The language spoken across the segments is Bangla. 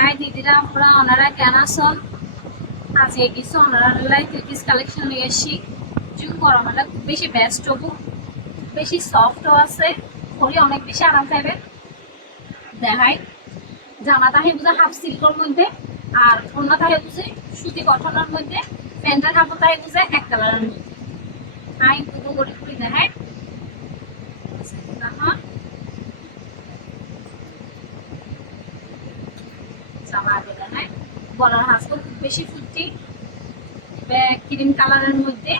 হাই দিদিরা, আপনারা ওনারা কেন আছেন? আজকে কিছু ওনারা থ্রিপিস কালেকশন নিয়ে এসেছি। জুম গরম হলে খুব বেশি বেস্ট হবো, বেশি সফটও আছে, পরে অনেক বেশি আরাম পাইবেন। দেখাই জামা তাহে বুঝে হাফ সিল্কের মধ্যে, আর অন্য তাহে বুঝে সুতি কটনের মধ্যে, প্যান্টের কাপড় তাহে বুঝে এক কালারের মধ্যে। হাই দুটো করে করে দেখাই। জামা আগে দেখাই, গলার হাঁসগুলো খুব বেশি ফুটি, ক্রিম কালারের মধ্যে।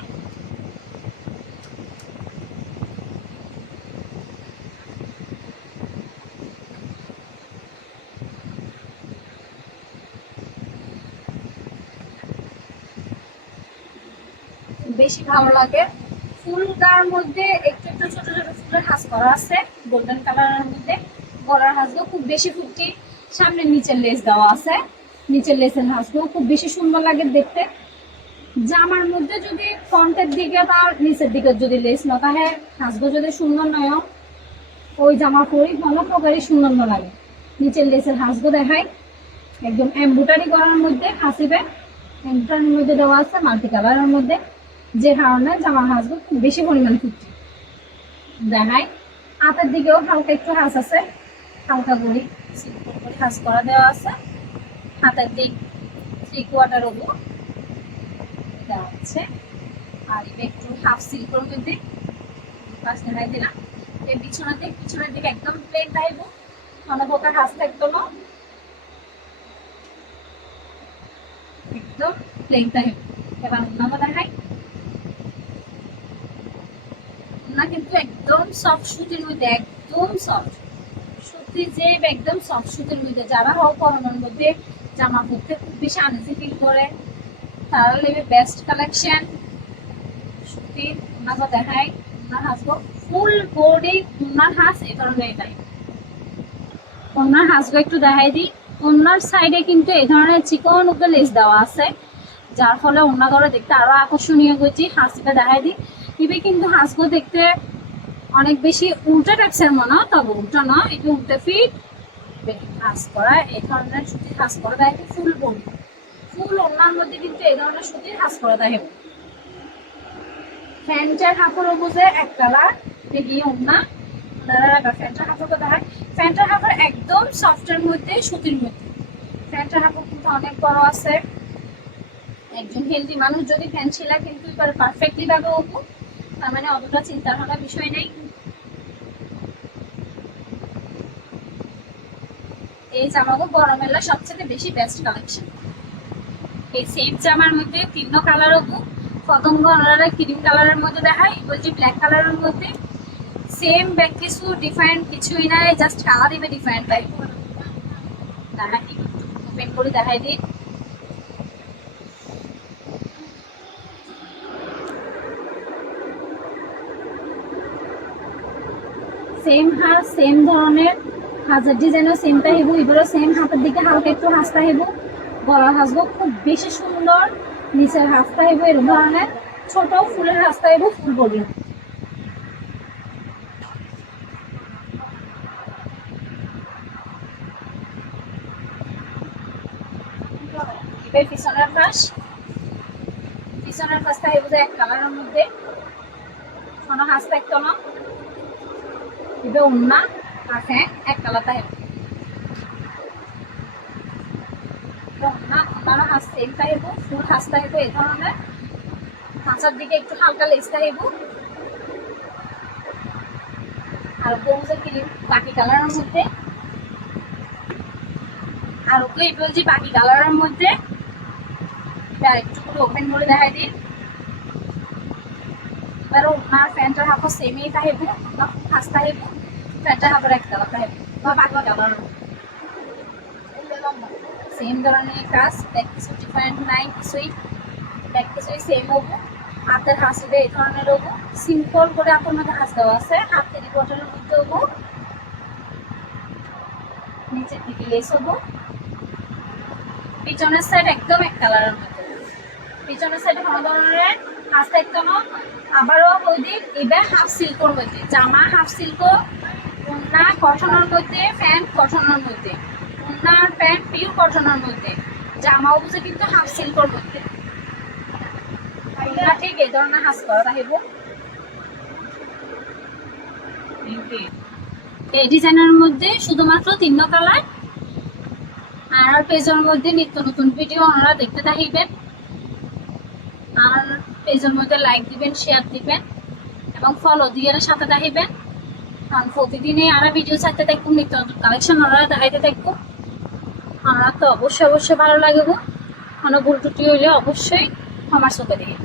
বেশি ভালো লাগে ফুলটার মধ্যে একটু একটু ছোট ছোট ফুলের হাঁস করা আছে গোল্ডেন কালারের মধ্যে। গলার হাঁসগুলো খুব বেশি ফুটি, সামনে নিচের লেস দেওয়া আছে, নিচের লেসের হাঁসগুলো খুব বেশি সুন্দর লাগে দেখতে। জামার মধ্যে যদি ফ্রন্টের দিকে বা নিচের দিকে যদি লেস না থাকে, হাঁসগুলো যদি সুন্দর নয়, ওই জামা পরি কোনো প্রকারই সুন্দর না লাগে। নিচের লেসের হাঁসগুলো দেখাই, একদম এমব্রয়ডারি করার মধ্যে হাসিবে, এমব্রয়ডারির মধ্যে দেওয়া আছে মাল্টি কালারের মধ্যে, যে কারণে জামার হাঁসগুলো খুব বেশি পরিমাণ ফুটছে। দেখাই হাতের দিকেও হালকা একটু হাঁস আছে, হালকা করে হাঁস করা দেওয়া আছে। হাতের দিক 3/4 অবু দেওয়া আছে, আর একটু হাফ সিল্কের মধ্যে পাশ দেখাই দিলাম। এই পিছনের দিকে একদম প্লেন থাকব, কোনো প্রকার হাঁস থাকতো না, একদম প্লেন থাকব। এবার অন্যান্য দেখাই, না কিন্তু একদম সফট সুতির মধ্যে, একদম সফট সুতি, যে একদম সফট সুতির মধ্যে যারা হোক গরমের মধ্যে জামা পরতে খুব বেশি আনইজি ফিল করে, তারা নেবে বেস্ট কালেকশন। সুতির ওনাকে দেখাই, ওনার হাঁসবো ফুল বডি, ওনার হাঁস এই ধরনের এটাই। ওনার হাঁসগুলো একটু দেখাই দিই। ওনার সাইডে কিন্তু এই ধরনের চিকন উপরে লেস দেওয়া আছে, যার ফলে ওনার ঘরে দেখতে আরো আকর্ষণীয় হয়েছে। হাঁসটা দেখাই দিই, এবার কিন্তু হাঁসগুলো দেখতে অনেক বেশি উল্টা টাইপসের মনে হয়, তবে উল্টা নয়, এটা উল্টে ফিট হাঁস করা, এই ধরনের সুতির হাঁস করা দেয় ফুল বডি, ফুল ওনার মধ্যে কিন্তু এই ধরনের সুতির হাঁস করা দেয়। প্যান্টের কাপড় বুঝে এক কালার দেখিয়ে ওনা প্যান্টের কাপড়টা দেখায়। প্যান্টের কাপড় একদম সফটের মধ্যে, সুতির মধ্যে। প্যান্টের কাপড় কিন্তু অনেক বড় আছে, একজন হেলদি মানুষ যদি প্যান্ট সেলাই কিন্তু এবার পারফেক্টলি ভাবে হবো, তার মানে অতটা চিন্তা ভাবনার বিষয় নেই। এই জামাগুলো গরমের সবচেয়ে বেশি বেস্ট কালেকশন। এই সেম জামার মধ্যে 3 কালার হবো, পতঙ্গ ওনারা ক্রিম কালারের মধ্যে দেখায়, বলছি ব্ল্যাক কালারের মধ্যে। সেম ব্যাক কিছু ডিফারেন্ট কিছুই নাই, জাস্ট কালার ইভে ডিফারেন্ট টাইপ। দেখাই ওপেন করে দেখাই দিই। সেম হাঁস, সেম ধরনের হাজার ডিজাইনও সেমটা হেব, এবারও সেম হাতের দিকে হালকা একটু হাঁসটা হেব। গলার হাঁসগুলো খুব বেশি সুন্দর, নিচের হাঁসটা হেব এরকম ধরনের ছোট ফুলের হাঁসটা হেব, ফুল বডি। এবার পিছনের পাশটা হেব এক কালারের মধ্যে, কোনো হাঁস থাকতো না। এবার উন্না আর ফ্যান এক কালারটা হেব, ওনারও হাঁস সেমটা হেব, ফুল হাঁসটা হেব এই ধরনের। হাঁচার দিকে একটু হালকা লেসটা হেব, আর বউজে ক্রিম বাকি কালারের মধ্যে, আর ওকে এই বলছি বাকি কালারের মধ্যে। একটু করে ওপেন করে দেখাই দিন। এবার ওনার প্যান্টের হাফও সেমই থাকব, হাঁস থাকব, প্যান্টের হাফের এক কালার থাকব বা বাকি কালার সেম ধরনের কাজ, ব্যাক কিছু ডিফারেন্ট নাই কিছুই, ব্যাক কিছুই সেম হবো। হাতের হাঁস হবে এই ধরনের হবো, সিম্পল করে আপনাদের হাঁস দেওয়া আছে, হাতের বটলের মধ্যে হবো, নিচের দিকে লেস হবো। পিছনের সাইড একদম এক কালারের মধ্যে, পিছনের সাইডে কোনো ধরনের হাঁস থাকতো না। আবারও ওই দিক এবার হাফ সিল্কর মধ্যে, জামা হাফ সিল্ক, ওড়না কটনের মধ্যে, প্যান্ট কটনের মধ্যে, ওড়না আর প্যান্ট পিওর কটনের মধ্যে, জামাও বুঝে কিন্তু হাফ সিল্কের মধ্যে। ঠিক এই ধরনের হাস করা থাকিব। এই ডিজাইনের মধ্যে শুধুমাত্র 3 কালার। আর পেজের মধ্যে নিত্য নতুন ভিডিও আপনারা দেখতে থাকিবেন। আর পেজের মধ্যে লাইক দিবেন, শেয়ার দিবেন এবং ফলো দিয়ে সাথে থাকিবেন। কারণ প্রতিদিনই আমরা ভিডিও চাইতে থাকবো, নিত্য নতুন কালেকশন আপনারা দেখাইতে থাকবো। আমরা তো অবশ্যই ভালো লাগবে। কোনো ভুল ত্রুটি হইলে অবশ্যই ক্ষমার চোখে দিবেন।